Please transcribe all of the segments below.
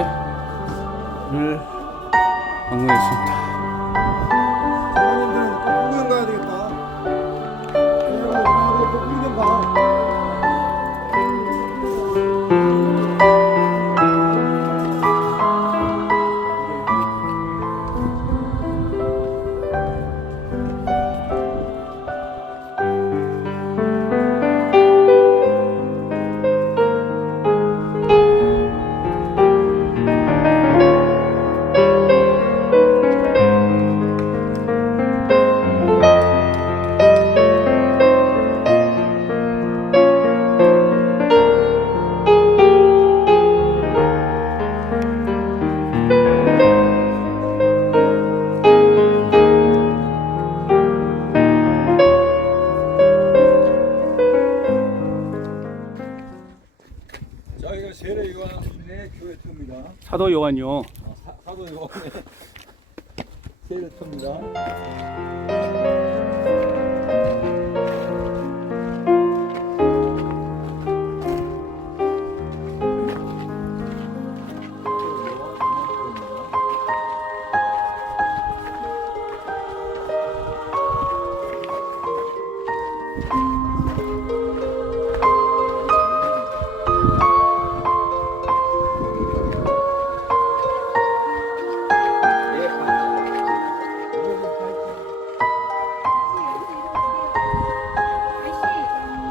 교회를 방문했습니다. 사모님들은 꼭 구경 가야 되겠다. 꼭 구경 가. 저희가 세례 요한의 교회 터입니다. 사도 요한요. 사도 요한의 세례 터입니다.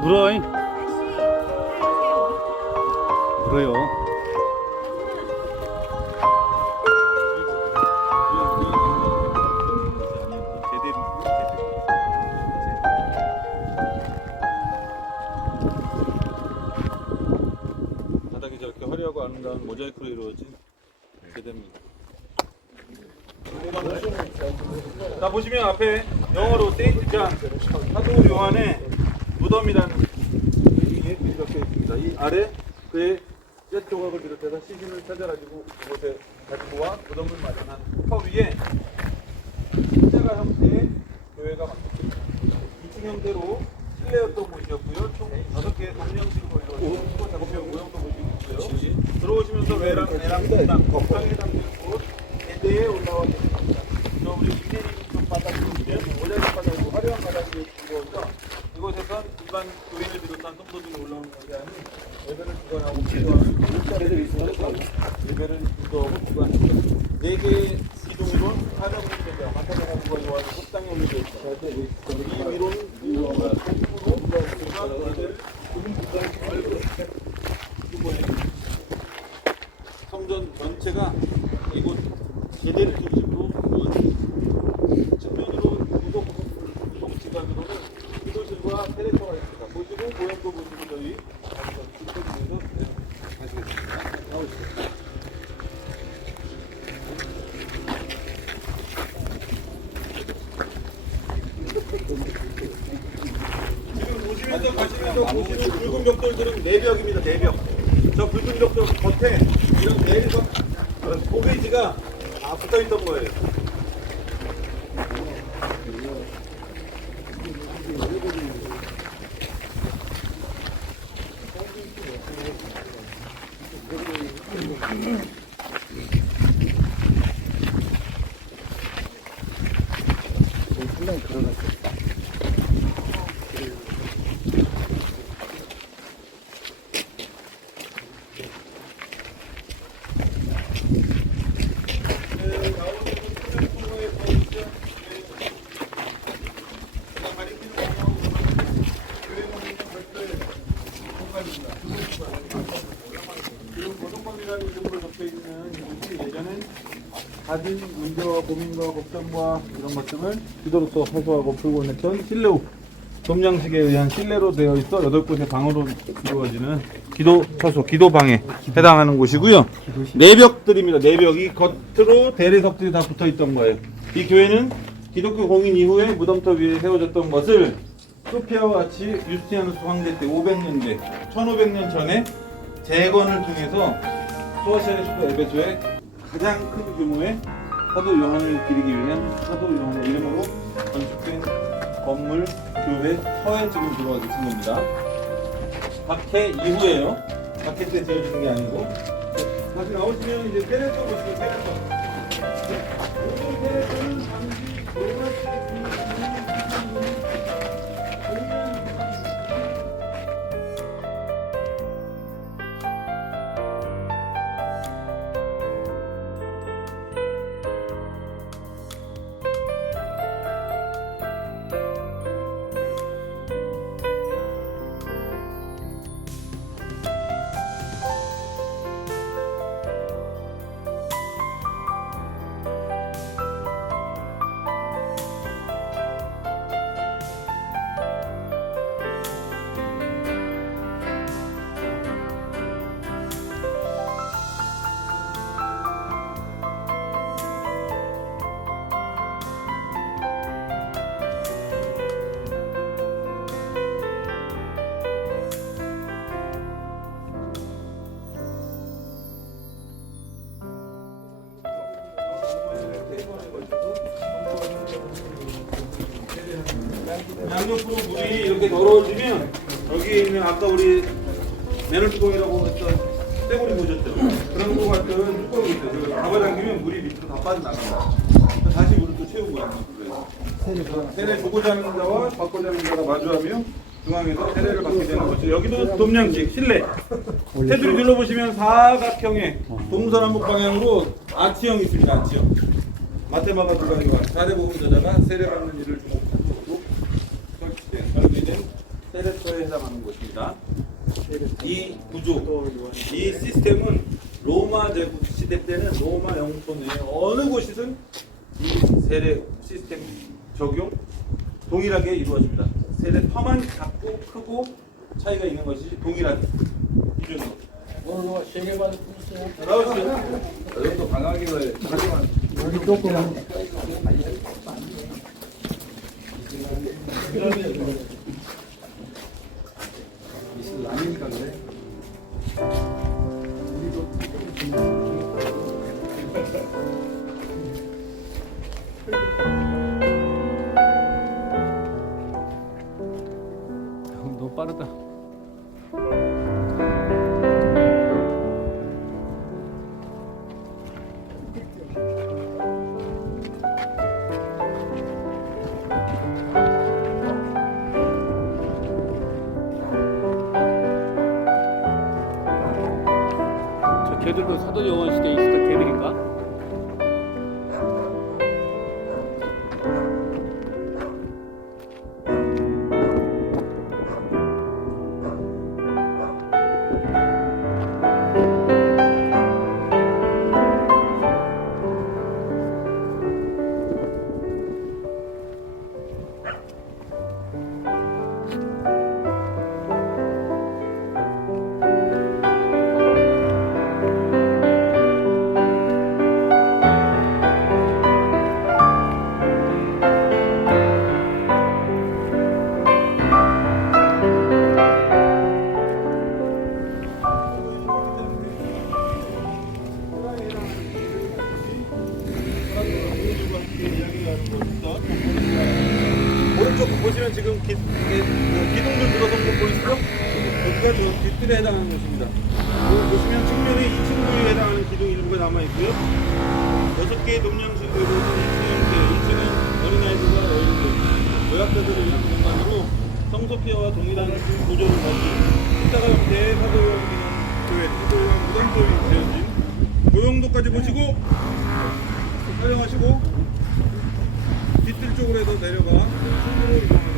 물어잉. 물어요. 바닥이 저렇게 화려하고 아름다운 모자이크로 이루어진 제대입니다. 자, 보시면 앞에 영어로 세인트 잔 사도 요한의 무덤이라는 이게 이렇게 있습니다. 이 아래 그의 옛 조각을 비롯해서 시신을 찾아가지고 그곳에 가지고 와 무덤을 마련한 터 위에 십자가 형태의 교회가 많습니다. 2층 형태로 실내였던 곳이었고요. 총 5개의 동명식으로 이루어진 작업용 모형도 보시고 있고요. 들어오시면서 외랑, 내랑, 법당에 담긴 곳 대대에 올라와 계십니다. 저 우리 인내림 쪽 바닥이 보시면 모자이크 바닥이고 화려한 바닥이 이루어져 이곳에선 일반 교인을 비롯한 성도들이 올라오는 것이 아닌 예배를 주관하고 기도하는 일자리들이 있어서 예배를 주도하고 주관합니다. 4개의 기둥으로 하나님의 제자 마타다가부가 요한의 법당에 올려져 있습니다. 이 위로는 유로가 성으로 주관 예배를 성전 전체가 이곳 제대를 중심으로 이루어집니다. 측면으로 유독 지각으로는 기도실과 테레토가 있습니다. 보시고 모형도 보시고 저희 주택에서 가시겠습니다. 나오시죠. 지금 보시면서 가시면서 보시는 붉은 벽돌들은 내벽입니다. 내벽. 저 붉은 벽돌 겉에 이런 내리석 고베이지가 다 붙어있던 거예요. 상당히 들어갔어. 고성방이라는 이름으로 적혀있는 이곳이 예전엔 가진 문제와 고민과 걱정과 이런 것들을 기도로서 해소하고 풀고 했던 실내우 dom양식에 의한 실내로 되어 있어 8곳의 방으로 이루어지는 기도 처소, 기도방에 해당하는 곳이고요. 내벽들입니다. 내벽이 겉으로 대리석들이 다 붙어있던 거예요. 이 교회는 기독교 공인 이후에 무덤터 위에 세워졌던 것을 소피아와 같이 유스티아누스 황제 때 500년 전, 1500년 전에 재건을 통해서 소아시아의 수도 에베소에 가장 큰 규모의 사도 요한을 기리기 위한 사도 요한의 이름으로 건축된 건물, 교회, 터에 지금 들어와 계신 겁니다. 박해 이후에요. 박해 때 지어지는 게 아니고 다시 나오시면 이제 테레토 보시면 테레토. 오늘 테레토는 잠시 노란색 양옆으로 물이 이렇게 더러워지면 여기에 있는 아까 우리 매너뚜껑이라고 했던 쇠고리 보셨죠? 그런 거 같은 뚜껑이 있어요. 그거 잡아당기면 물이 밑으로 다 빠져나간다. 다시 물을 또 채우고 하는 거예요. 세례 주고자 하는 자와 받고자 하는 자가 마주하며 중앙에서 세례를 받게 되는 거죠. 여기도 dom량식 실내. 테두리 둘러보시면 사각형의 동서남북 방향으로 아치형이 있습니다. 아치형. 마테마가 들어가니까 사례복음 저자가 세례받는 일을 주목하고 설치된 설계된 세례터에 해당하는 것입니다. 이 구조, 이 시스템은 로마 제국 시대 때는 로마 영토 내 어느 곳이든 이 세례 시스템 적용 동일하게 이루어집니다. 세례터만 작고 크고 차이가 있는 것이 동일하게 기준으로. 오늘 누가 세계 받을 분 있어요? 나오시죠. 여기도 강하게 하지만 여기 조금만. 아니니까 그래. 너무 빠르다. 저 걔들도 사도 요원 시대에 있었던 걔들인가? 오른쪽 보시면 지금 기둥들 들어선 거 보이시죠? 여기가 저 뒷뜰에 해당하는 것입니다. 여기 보시면 측면에 2층 구에 해당하는 기둥 일부가 남아 있고요. 6개의 dom량식으로 2층 형태, 1층은 어린아이들과 어린이들, 노약자들을 위한 공간으로 성소피아와 동일한 구조를 가진 십자가 형태의 사도요한 교회, 사도요한 무덤교회 지어진 교용도까지 보시고 촬영하시고 뒷뜰 쪽으로 해서 내려가 순으로 이동하는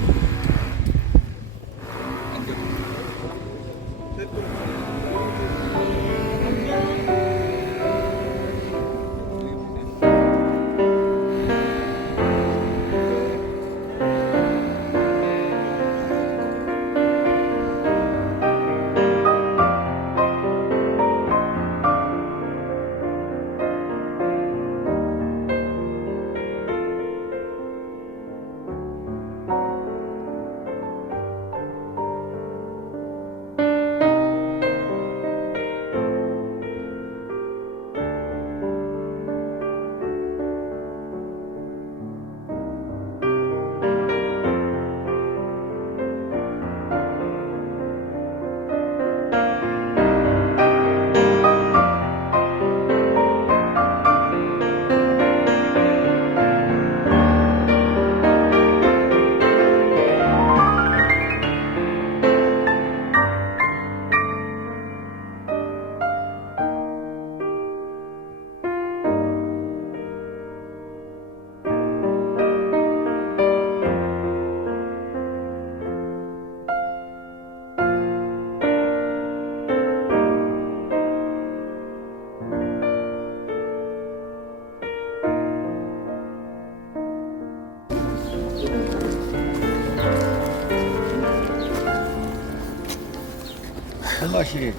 맛이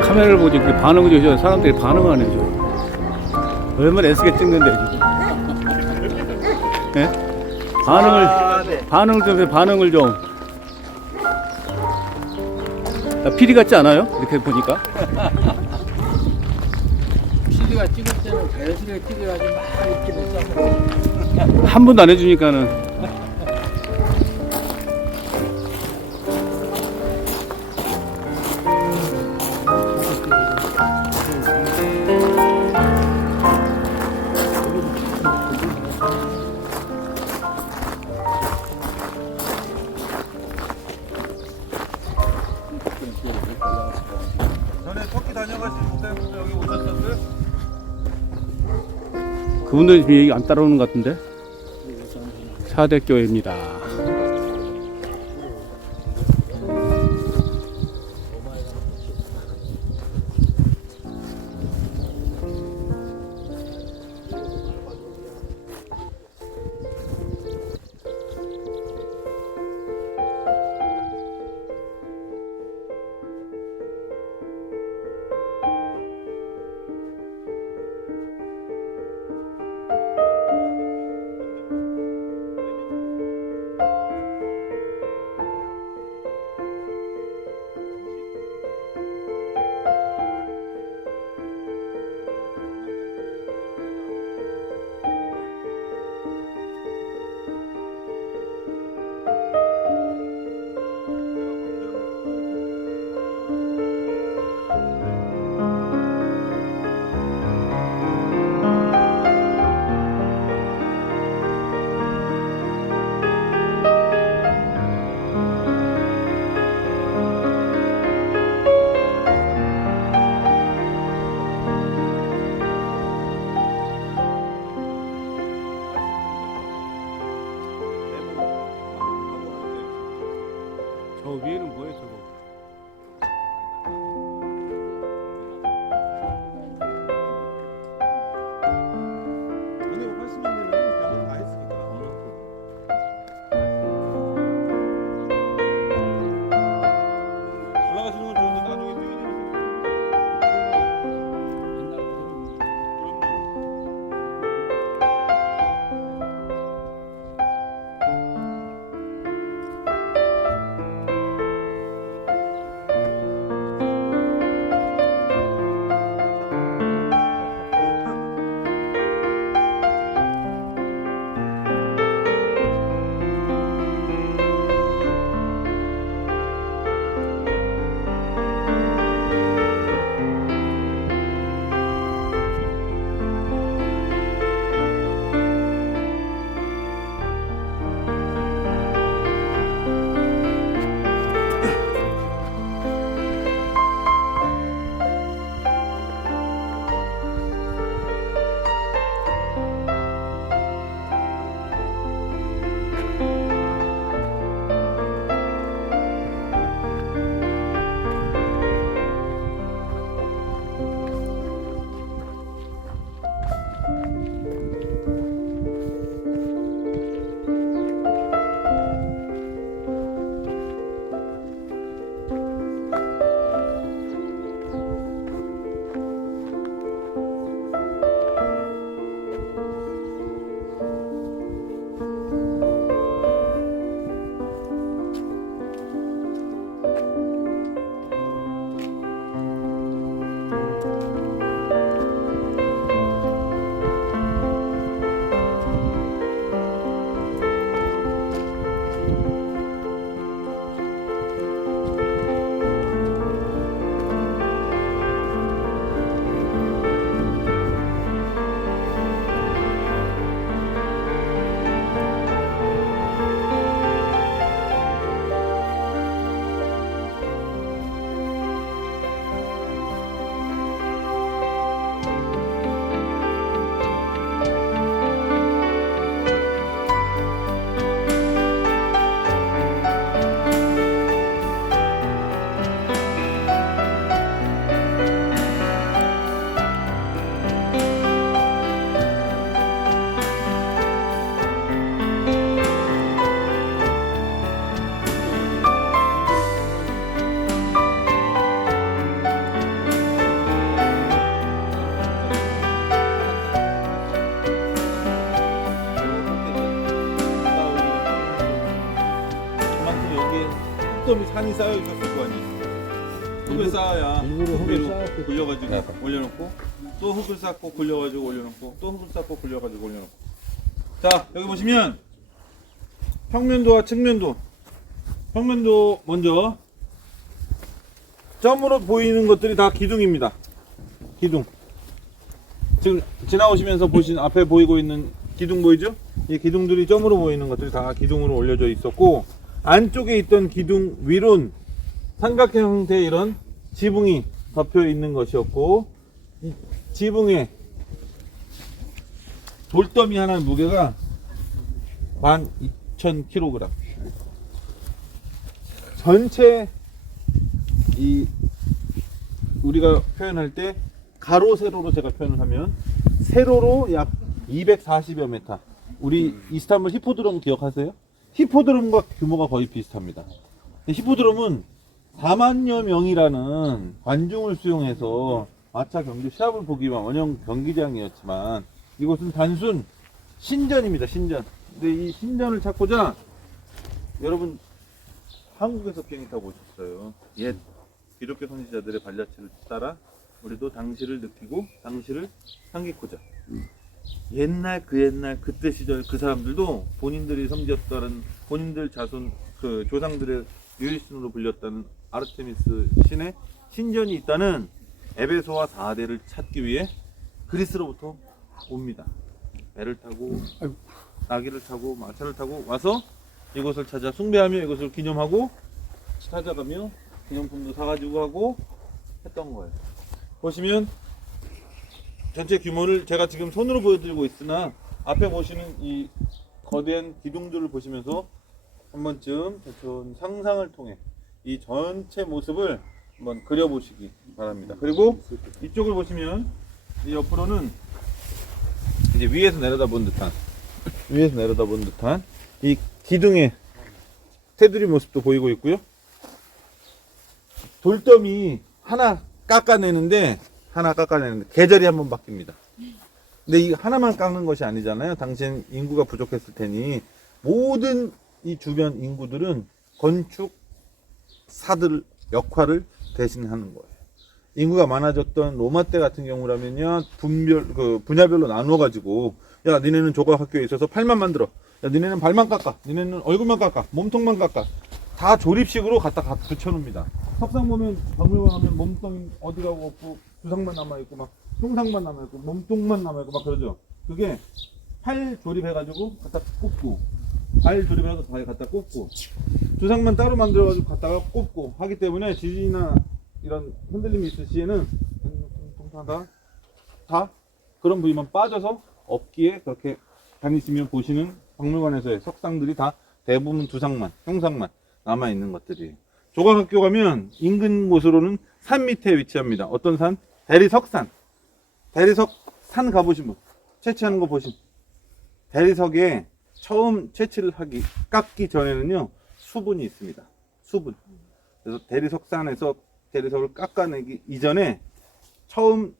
카메라를 보지 그 반응을 줘서 사람들이 반응하네 저. 얼마나 애쓰게 찍는데 지금. 예? 반응을 좀 해, 반응을 좀. 나 피리 같지 않아요? 이렇게 보니까. PD가 찍을 때는 배수를 찍어야지 막 이렇게 됐어. 한 번도 안 해주니까는. 전에 터키 다녀가신 분들 여기 오셨었어요? 그분들 지금 얘기 안 따라오는 것 같은데. 사대교회입니다. 돌더미 산이 쌓여 있었을 거 아니에요. 흙을 쌓아야 일부러 흙을 위로 쌓았겠지. 굴려가지고 올려놓고 또 흙을 쌓고 굴려가지고 올려놓고 또 흙을 쌓고 굴려가지고 올려놓고. 자, 여기 보시면 평면도와 측면도. 평면도 먼저 점으로 보이는 것들이 다 기둥입니다. 기둥. 지금 지나오시면서 보신 앞에 보이고 있는 기둥 보이죠? 이 기둥들이 점으로 보이는 것들이 다 기둥으로 올려져 있었고, 안쪽에 있던 기둥 위론 삼각형 형태의 이런 지붕이 덮여 있는 것이었고, 이 지붕에 돌더미 하나의 무게가 12,000kg. 전체 이 우리가 표현할 때 가로 세로로 제가 표현을 하면 세로로 약 240여 메타. 우리 이스탄불 히포드롬 기억하세요? 히포드롬과 규모가 거의 비슷합니다. 히포드롬은 4만여 명이라는 관중을 수용해서 마차 경기 시합을 보기 위한 원형 경기장이었지만 이곳은 단순 신전입니다. 신전. 근데 이 신전을 찾고자 여러분 한국에서 비행기 타고 오셨어요. 옛 기독교 선지자들의 발자취를 따라 우리도 당시를 느끼고 당시를 상기코자. 옛날 그때 시절 그 사람들도 본인들이 섬겼다는 본인들 자손 그 조상들의 유일신으로 불렸다는 아르테미스 신의 신전이 있다는 에베소와 사대를 찾기 위해 그리스로부터 옵니다. 배를 타고 나귀를 타고 마차를 타고 와서 이곳을 찾아 숭배하며 이곳을 기념하고 찾아가며 기념품도 사가지고 하고 했던 거예요. 보시면 전체 규모를 제가 지금 손으로 보여드리고 있으나 앞에 보시는 이 거대한 기둥들을 보시면서 한 번쯤 대충 상상을 통해 이 전체 모습을 한번 그려보시기 바랍니다. 그리고 이쪽을 보시면 이 옆으로는 이제 위에서 내려다본 듯한 이 기둥의 테두리 모습도 보이고 있고요. 돌더미 하나 깎아내는데 계절이 한번 바뀝니다. 근데 이 하나만 깎는 것이 아니잖아요. 당시엔 인구가 부족했을 테니 모든 이 주변 인구들은 건축사들 역할을 대신하는 거예요. 인구가 많아졌던 로마 때 같은 경우라면요, 분야별로 나누어 가지고, 야, 니네는 조각학교에 있어서 팔만 만들어. 야, 니네는 발만 깎아. 니네는 얼굴만 깎아. 몸통만 깎아. 다 조립식으로 갖다 붙여놓습니다. 석상 보면 박물관 가면 몸통이 어디 가고 없고 두상만 남아있고 막 흉상만 남아있고 몸통만 남아있고 막 그러죠. 그게 팔 조립해가지고 갖다 꽂고 발 조립해서 다리 갖다 꽂고 두상만 따로 만들어가지고 갖다가 꽂고 하기 때문에 지진이나 이런 흔들림이 있을 시에는 다 그런 부위만 빠져서 없기에 그렇게 다니시면 보시는 박물관에서의 석상들이 다 대부분 두상만, 흉상만 남아있는 것들이에요. 조각학교 가면 인근 곳으로는 산 밑에 위치합니다. 어떤 산? 대리석산. 대리석 산 가보신 분, 채취하는 거 보신. 대리석에 처음 채취를 깎기 전에는요, 수분이 있습니다. 수분. 그래서 대리석산에서 대리석을 깎아내기 이전에 처음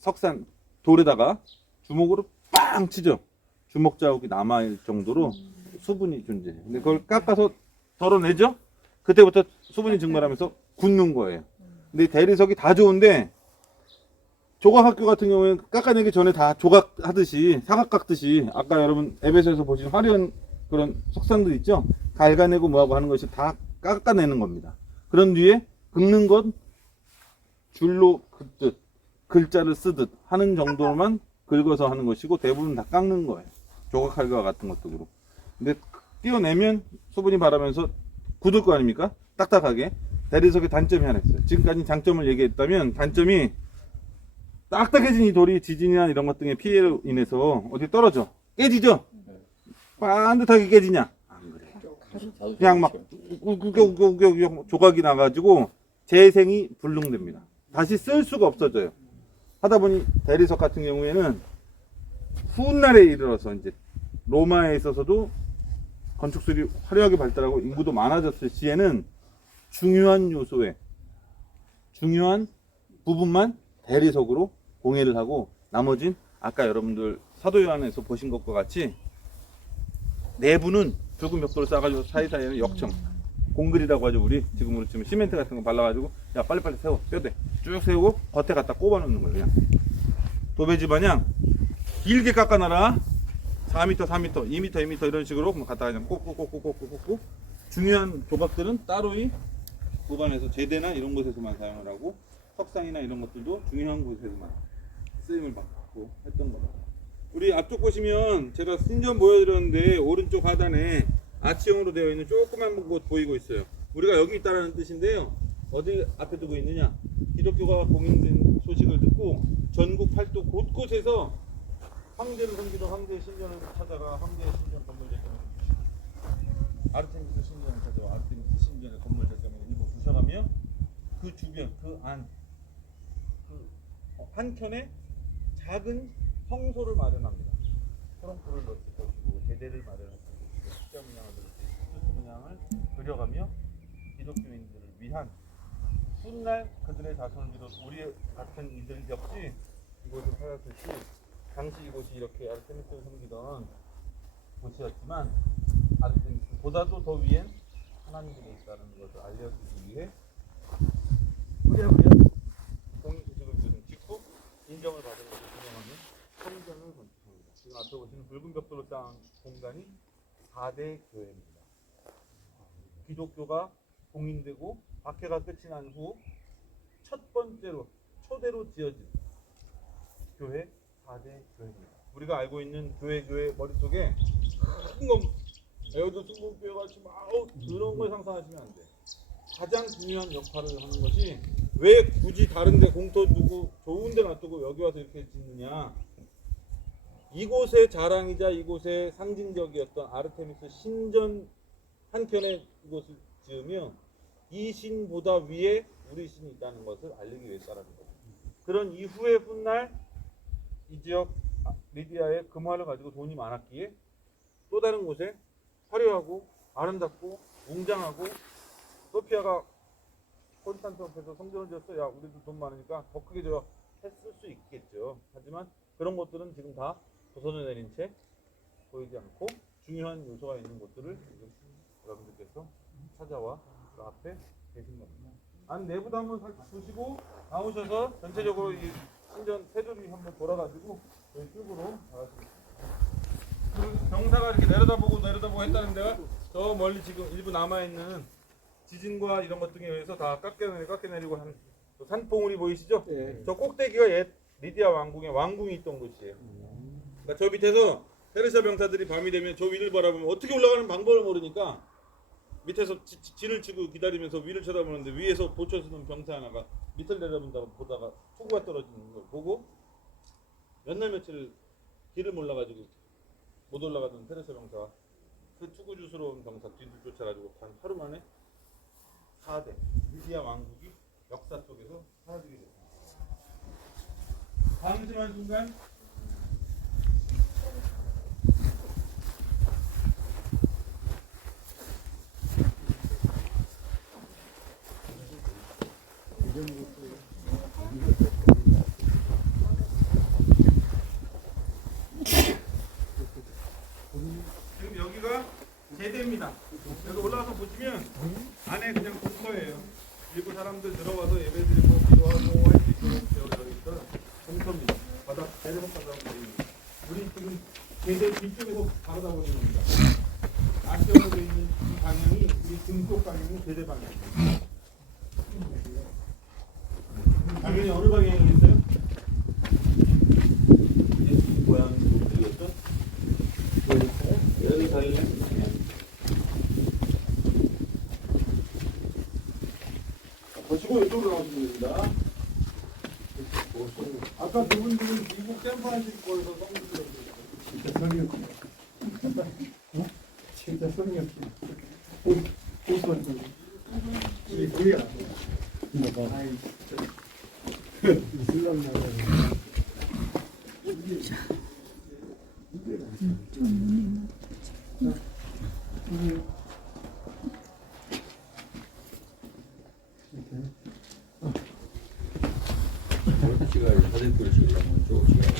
석산 돌에다가 주먹으로 빵 치죠. 주먹 자국이 남아있을 정도로 수분이 존재해요. 근데 그걸 깎아서 덜어내죠? 그때부터 수분이 증발하면서 굳는 거예요. 근데 대리석이 다 좋은데 조각학교 같은 경우에는 깎아내기 전에 다 조각하듯이 사각 깎듯이 아까 여러분 에베소에서 보신 화려한 그런 석상들 있죠? 갈가내고 뭐하고 하는 것이 다 깎아내는 겁니다. 그런 뒤에 긁는 건 줄로 긋듯 글자를 쓰듯 하는 정도로만 긁어서 하는 것이고 대부분 다 깎는 거예요. 조각칼과 같은 것도 그렇고. 근데 띄어내면 수분이 바라면서 굳을 거 아닙니까? 딱딱하게. 대리석의 단점이 하나 있어요. 지금까지 장점을 얘기했다면 단점이 딱딱해진 이 돌이 지진이나 이런 것 등의 피해로 인해서 어디 떨어져 깨지죠? 반듯하게 깨지냐? 안 그래. 그냥 막 우겨 조각이 나가지고 재생이 불능됩니다. 다시 쓸 수가 없어져요. 하다 보니 대리석 같은 경우에는 훗날에 이르러서 이제 로마에 있어서도 건축술이 화려하게 발달하고 인구도 많아졌을 시에는 중요한 요소에 중요한 부분만 대리석으로 공예를 하고 나머진 아까 여러분들 사도요한에서 보신 것과 같이 내부는 붉은 벽돌을 쌓아가지고 사이사이에는 역청 공글이라고 하죠. 우리 지금으로 치면 시멘트 같은 거 발라가지고 야 빨리빨리 세워 뼈대 쭉 세우고 겉에 갖다 꼽아 놓는 거예요. 그냥 도배지 마냥 길게 깎아놔라. 4m, 4m, 2m, 2m 이런 식으로 갖다가 그냥 꽂고 중요한 조각들은 따로이 보관해서 제대나 이런 곳에서만 사용을 하고 석상이나 이런 것들도 중요한 곳에서만 쓰임을 받고 했던 거다. 우리 앞쪽 보시면 제가 신전 보여드렸는데 오른쪽 하단에 아치형으로 되어 있는 조그만 곳 보이고 있어요. 우리가 여기 있다라는 뜻인데요. 어디 앞에 두고 있느냐? 기독교가 공인된 소식을 듣고 전국 팔도 곳곳에서 황제를 섬기던 황제의 신전을 찾아가 황제의 신전 건물 절정을 아르테미스 신전을 찾아와 아르테미스 신전의 건물 절정을 일부 부셔가며 그 주변 그 안 그 한켠에 작은 성소를 마련합니다. 초롱불을 넣을 것이고 제대를 마련할 것이고 십자 문양을 넣을 것이고 크리스트 문양을 그려가며 기독교인들을 위한 훗날 그들의 자손을 비롯 우리 같은 이들 역시 이곳을 살았을지 당시 이곳이 이렇게 아르테미스를 섬기던 곳이었지만 아르테미스보다도 더 위엔 하나님들이 있다는 것을 알려주기 위해 부랴부랴 공인구직을 짓고 인정을 받은 것을 기념하는 성전을 건축합니다. 지금 앞에 보시는 붉은 벽돌로 쌓은 공간이 4대 교회입니다. 기독교가 공인되고 박해가 끝이 난 후 첫 번째로 초대로 지어진 교회 4대 교회입니다. 우리가 알고 있는 교회 머릿속에 큰 건 에어도 순복교회 같이 막 그런 걸 상상하시면 안 돼. 가장 중요한 역할을 하는 것이 왜 굳이 다른 데 공터 두고 좋은 데 놔두고 여기 와서 이렇게 짓느냐. 이곳의 자랑이자 이곳의 상징적이었던 아르테미스 신전 한켠에 이곳을 지으며 이 신보다 위에 우리 신이 있다는 것을 알리기 위해서라는 거죠. 그런 이후의 훗날 이 지역 리디아에 금화를 가지고 돈이 많았기에 또 다른 곳에 화려하고 아름답고 웅장하고 소피아가 콘스탄티노 앞에서 성전을 지었어. 야 우리도 돈 많으니까 더 크게 지어 했을 수 있겠죠. 하지만 그런 것들은 지금 다 도선을 내린 채 보이지 않고 중요한 요소가 있는 곳들을 지금 여러분들께서 찾아와 그 앞에 계신 겁니다. 안 내부도 한번 살짝 보시고 나오셔서 전체적으로 이 신전 테두리 한번 돌아가지고 여기 쪽으로 나가시겠습니다. 그 경사가 이렇게 내려다보고 했다는 데가 저 멀리 지금 일부 남아있는 지진과 이런 것 등에 의해서 다 깎여내리고 한 산봉우리 보이시죠? 네. 저 꼭대기가 옛 리디아 왕궁의 왕궁이 있던 곳이에요. 그러니까 저 밑에서 페르시아 병사들이 밤이 되면 저 위를 바라보면 어떻게 올라가는 방법을 모르니까 밑에서 진을 치고 기다리면서 위를 쳐다보는데 위에서 보초 쓰는 병사 하나가 밑을 내려본다고 보다가 투구가 떨어지는 걸 보고 몇 날 며칠 길을 몰라가지고 못 올라가던 페르시아 병사가 그 투구주스러운 병사 뒤를 쫓아가지고 단 하루 만에 4대 리디아 왕국이 역사 속에서 사라지게 됐습니다. 방심한 순간 지금 여기가 제대입니다. 여기 올라가서 보시면 안에 그냥 공터예요. 일부 사람들 들어와서 예배드리고 기도하고 할 수 있도록 되어 있던 공터입니다. 바닥 제대로 바닥입니다. 우리 지금 제대 뒤쪽에서 바라다 보는 겁니다. 아시아로 있는 이 방향이 우리 등쪽 방향이 제대 방향입니다. 당연히 어느 방향이겠어요? 예수 모양으로 그렸던 예루살렘 방향. 보시고 이쪽으로 나오시면 됩니다. 아까 그분들은 미국 샌프란시스코 거에서 성공을 진짜 성의 없어. 진짜 성의 없어. 옷만 이게 뭐야? 이거 봐. 아이 진짜. 이슬람 나라에. 시간을 사진 그리시려면 조금 시간.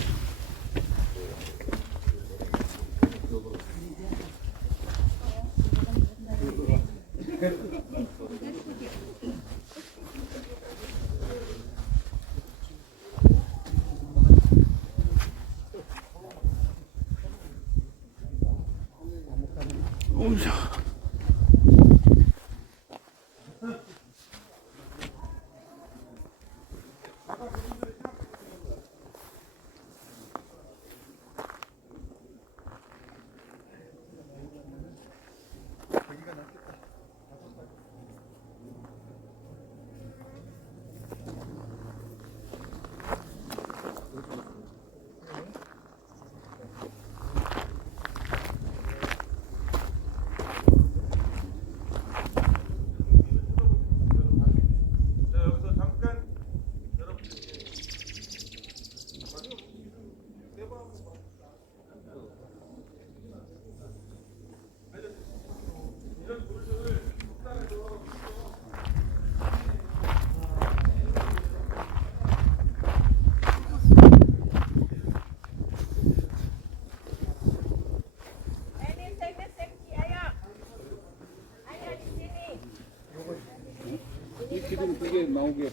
나오게.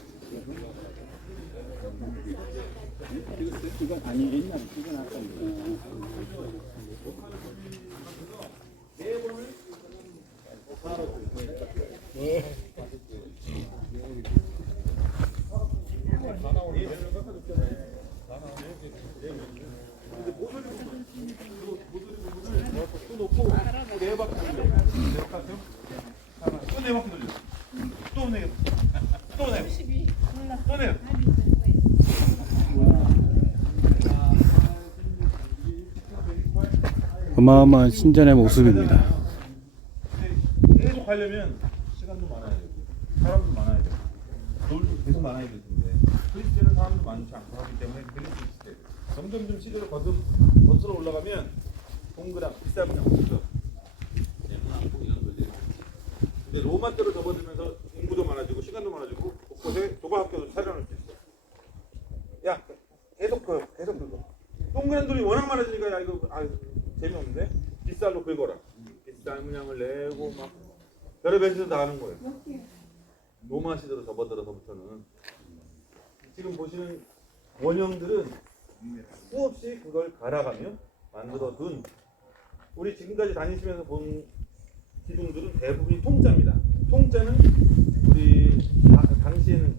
이건 아니 옛날 이건 아까 또 놓고 네 바퀴 돌려. 또 네 바퀴 돌려. 또 네. 또 네. 또 네. 어마어마한 신전의 모습입니다. 계속 하려면 시간도 많아야 되고 사람도 많아야 되고 돌도 계속 많아야 될 텐데 그리스 때는 사람도 많지 않고 하기 때문에 그리스 시대 점점 시대를 거슬러 올라가면 동그란 비싼 문양 없죠. 근데 로마 때로 접어들면서 인구도 많아지고 시간도 많아지고 곳곳에 도박학교도 차려놓을 수 있어. 야 계속 긁어. 동그란 돌이 워낙 많아지니까 야 이거 재미없는데 빗살로 긁어라. 비싼 문양을 내고 막 별의별 짓을 다 하는 거예요. 로마 시대로 접어들어서부터는 지금 보시는 원형들은 수없이 그걸 갈아가며 만들어둔 우리 지금까지 다니시면서 본 기둥들은 대부분이 통짜입니다. 통짜는 우리 당시에는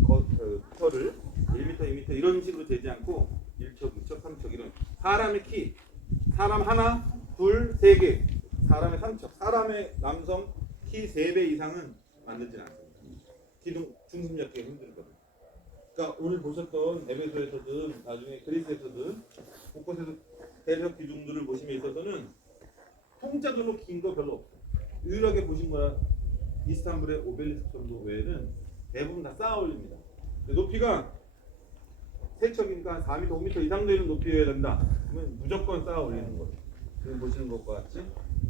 터를 1m, 2m 이런 식으로 되지 않고 1척, 2척, 3척 이런 사람의 키, 사람 하나, 둘, 세 개, 사람의 3척, 사람의 남성 키 3배 이상은 만들지는 않습니다. 기둥 중심 잡기가 힘들거든요. 그러니까 오늘 보셨던 에베소에서든 나중에 그리스에서든 곳곳에서 대적 기둥들을 보심에 있어서는 통짜들로 긴 거 별로 없어요. 유일하게 보신 거라 이스탄불의 오벨리스크 정도 외에는 대부분 다 쌓아 올립니다. 높이가 세척이니까 4m, 5m 이상 되는 높이여야 된다. 그러면 무조건 쌓아 올리는 거예요. 지금 보시는 것과 같이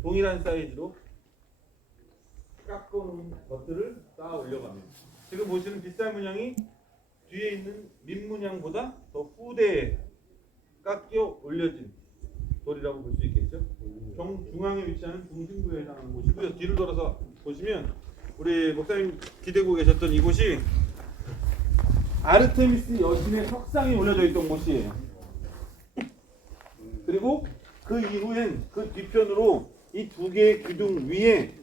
동일한 사이즈로 깎아놓은 것들을 쌓아 올려갑니다. 지금 보시는 비싼 문양이 뒤에 있는 민문양보다 더 후대에 깎여 올려진 돌이라고 볼 수 있겠죠. 중앙에 위치하는 중심부에 해당하는 곳이고요. 뒤를 돌아서 보시면 우리 목사님 기대고 계셨던 이곳이 아르테미스 여신의 석상이 올려져 있던 곳이에요. 그리고 그 이후엔 그 뒤편으로 이 두 개의 기둥 위에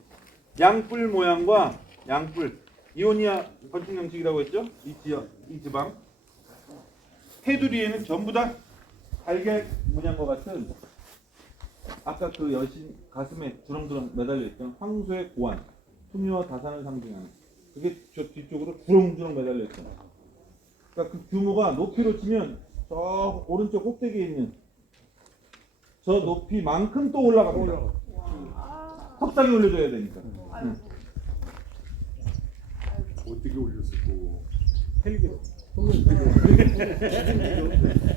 양뿔 모양과 양뿔 이오니아 건축 양식이라고 했죠? 이 지방 테두리에는 전부 다 달걀 문양과 같은 아까 그 여신 가슴에 주렁주렁 매달려있던 황소의 고환 풍요와 다산을 상징하는 그게 저 뒤쪽으로 주렁주렁 매달려있잖아요. 그러니까 그 규모가 높이로 치면 저 오른쪽 꼭대기에 있는 저 높이만큼 또 올라갑니다. 석상이 올려줘야 되니까. 어떻게 올렸을고? 헬기로.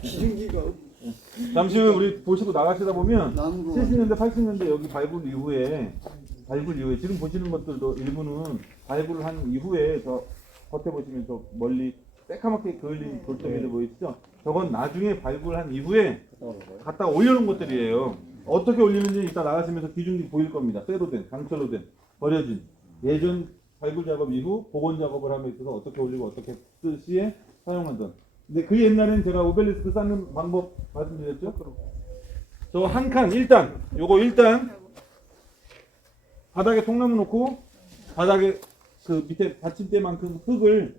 기둥기가 잠시 후에 우리 보시고 나가시다 보면 나무로 70년대, 80년대 여기 발굴 이후에 지금 보시는 것들도 일부는 발굴을 한 이후에 저 겉에 보시면 저 멀리 새카맣게 그을린 돌덩이들 보이시죠? 저건 나중에 발굴한 이후에 갖다 올려놓은 것들이에요. 어떻게 올리는지 이따 나가시면서 기준이 보일 겁니다. 쇠로 된, 강철로 된, 버려진 예전 발굴 작업 이후 복원 작업을 함에 있어서 어떻게 올리고 어떻게 시에 사용하던. 근데 그 옛날엔 제가 오벨리스크 쌓는 방법 말씀드렸죠? 저 한 칸 일단 바닥에 통나무 놓고 바닥에 그 밑에 받침대만큼 흙을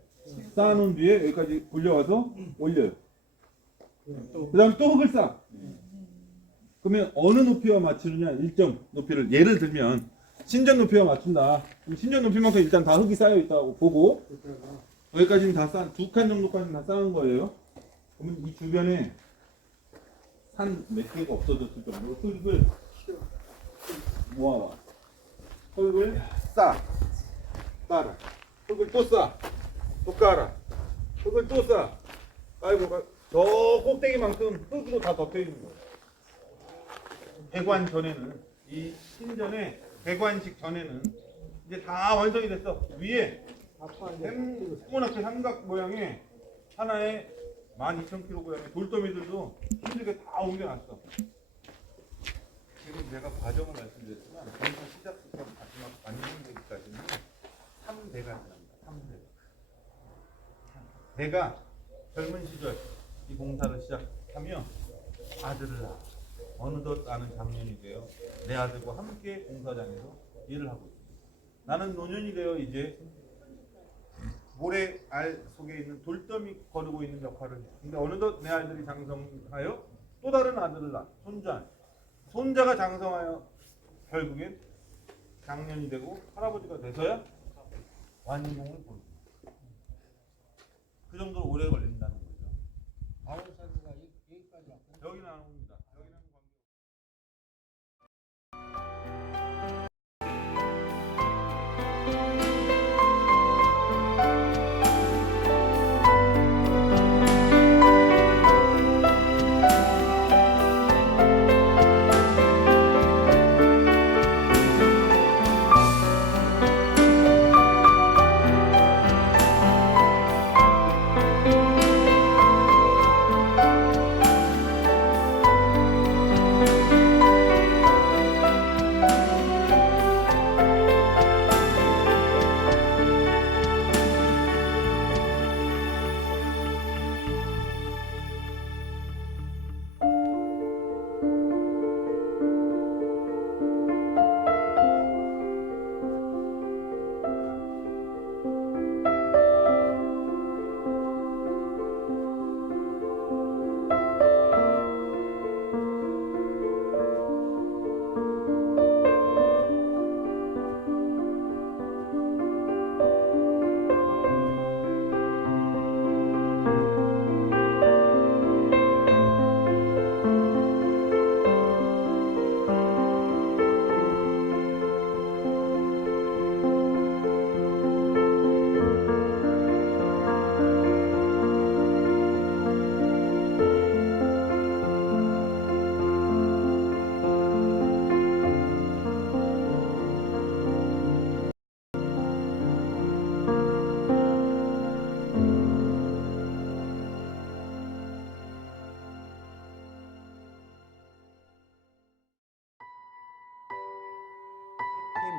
쌓아놓은 뒤에 여기까지 굴려와서 올려요. 그 다음에 또 흙을 쌓아. 그러면 어느 높이와 맞추느냐 일정 높이를 예를 들면 신전 높이와 맞춘다. 그럼 신전 높이만큼 일단 다 흙이 쌓여 있다고 보고 여기까지는 다 두 칸 정도까지는 다 쌓은 거예요. 그러면 이 주변에 산 몇 개가 없어졌을 정도로 흙을 모아와. 흙을 깔아. 흙을 또 쌓아. 또 깔아. 흙을 또 쌓아. 깔고 저 꼭대기만큼 흙으로 다 덮여 있는 거예요. 배관 전에는 이 신전의 배관식 전에는 이제 다 완성이 됐어. 위에 조그맣게 삼각 모양의 하나에 12,000kg의 돌더미들도 힘들게 다 옮겨놨어. 지금 제가 과정을 말씀드렸지만 건설 시작부터 마지막 완성되기까지는 3대가 지납니다. 3대. 내가 젊은 시절 이 공사를 시작하며 아들을 낳아 어느덧 나는 장년이 되어 내 아들과 함께 공사장에서 일을 하고 있습니다. 나는 노년이 되어 이제 모래 알 속에 있는 돌더미 거르고 있는 역할을 해. 근데 어느덧 내 아들이 장성하여 또 다른 아들을 낳아 손자가 장성하여 결국엔 장년이 되고 할아버지가 돼서야 완공을 보는. 그 정도로 오래 걸린다는 거죠. 바울사도가 여기까지 왔거든요. 여기는 안 옵니다. 여기는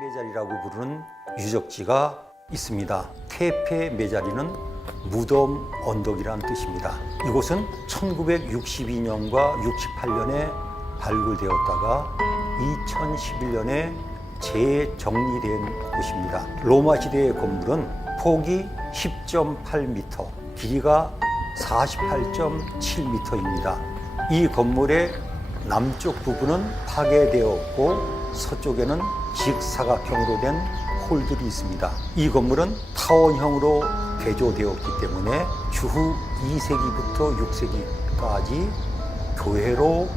태페메자리라고 부르는 유적지가 있습니다. 태페메자리는 무덤 언덕이라는 뜻입니다. 이곳은 1962년과 68년에 발굴되었다가 2011년에 재정리된 곳입니다. 로마 시대의 건물은 폭이 10.8m, 길이가 48.7m입니다. 이 건물의 남쪽 부분은 파괴되었고 서쪽에는 직사각형으로 된 홀들이 있습니다. 이 건물은 타원형으로 개조되었기 때문에 주후 2세기부터 6세기까지 교회로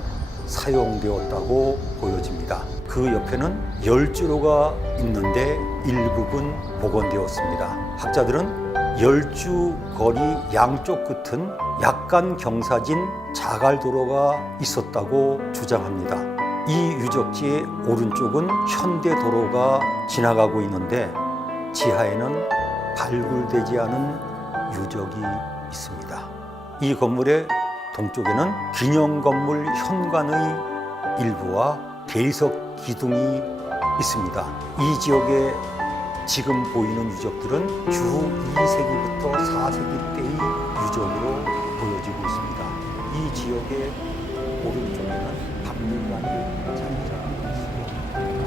사용되었다고 보여집니다. 그 옆에는 열주로가 있는데 일부분 복원되었습니다. 학자들은 열주 거리 양쪽 끝은 약간 경사진 자갈도로가 있었다고 주장합니다. 이 유적지의 오른쪽은 현대 도로가 지나가고 있는데 지하에는 발굴되지 않은 유적이 있습니다. 이 건물의 동쪽에는 기념건물 현관의 일부와 대리석 기둥이 있습니다. 이 지역에 지금 보이는 유적들은 주후 2세기부터 4세기 때의 유적으로 보여지고 있습니다. 이 지역의 오른쪽에는 박물관이 자리 잡고 있습니다.